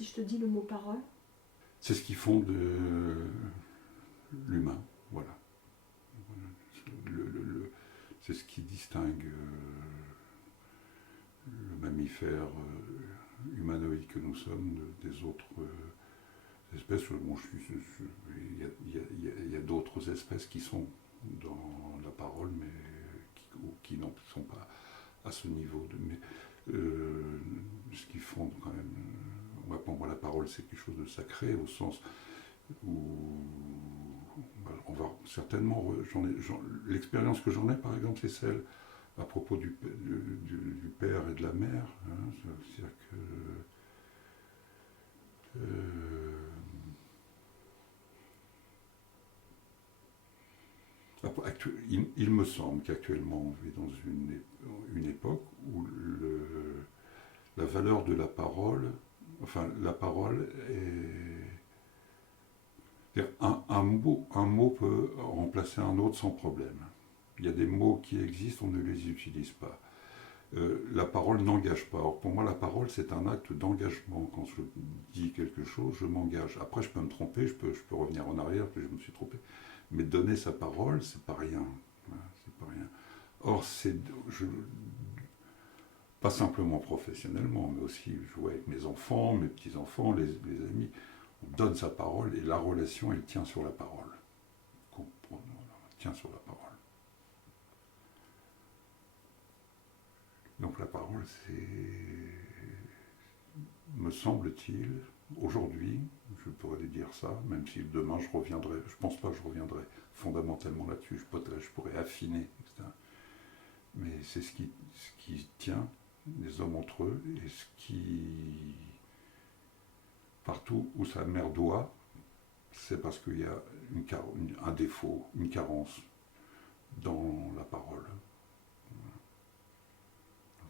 si je te dis le mot parole? C'est ce qui fonde l'humain, voilà. C'est ce qui distingue le mammifère humanoïde que nous sommes des autres espèces. Bon, il y a d'autres espèces qui sont dans la parole, mais qui n'en sont pas à ce niveau. Mais ce qui fonde quand même. Pour moi, la parole, c'est quelque chose de sacré, au sens où on va certainement. L'expérience que j'en ai, par exemple, c'est celle à propos du père et de la mère. Hein, c'est-à-dire que il me semble qu'actuellement on vit dans une époque où la valeur de la parole, enfin la parole est... un mot peut remplacer un autre sans problème. Il y a des mots qui existent, on ne les utilise pas. La parole n'engage pas. Or, pour moi, la parole, c'est un acte d'engagement. Quand je dis quelque chose, je m'engage. Après, je peux me tromper, je peux revenir en arrière, puis je me suis trompé. Mais donner sa parole, c'est pas rien. Voilà, c'est pas rien. Or, pas simplement professionnellement, mais aussi jouer avec mes enfants, mes petits-enfants, les amis. On donne sa parole et la relation, elle tient sur la parole. Elle tient sur la parole. Donc la parole, me semble-t-il, aujourd'hui, je pourrais dire ça, même si demain je reviendrai, je pense pas que je reviendrai fondamentalement là-dessus, je pourrais affiner, etc. Mais c'est ce qui tient les hommes entre eux et ce qui, partout où sa mère doit, c'est parce qu'il y a un défaut, une carence dans la parole.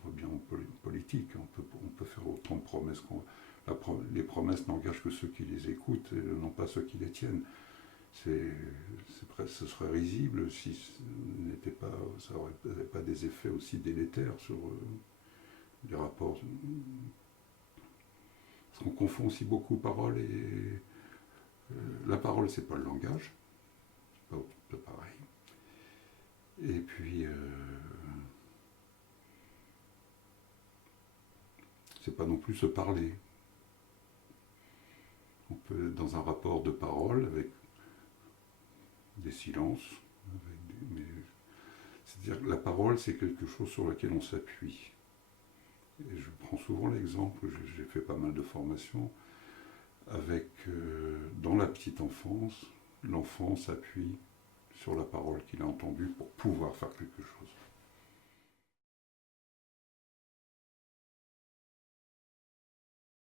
On voit bien en politique, on peut faire autant de promesses les promesses n'engagent que ceux qui les écoutent et non pas ceux qui les tiennent. Ce serait risible si ça n'aurait pas des effets aussi délétères sur les rapports. Parce qu'on confond aussi beaucoup parole et la parole, c'est pas le langage, c'est pas pareil. Et puis c'est pas non plus se parler. On peut être dans un rapport de parole avec des silences. C'est-à-dire que la parole, c'est quelque chose sur lequel on s'appuie. Et je prends souvent l'exemple, j'ai fait pas mal de formations, avec, dans la petite enfance, l'enfant s'appuie sur la parole qu'il a entendue pour pouvoir faire quelque chose.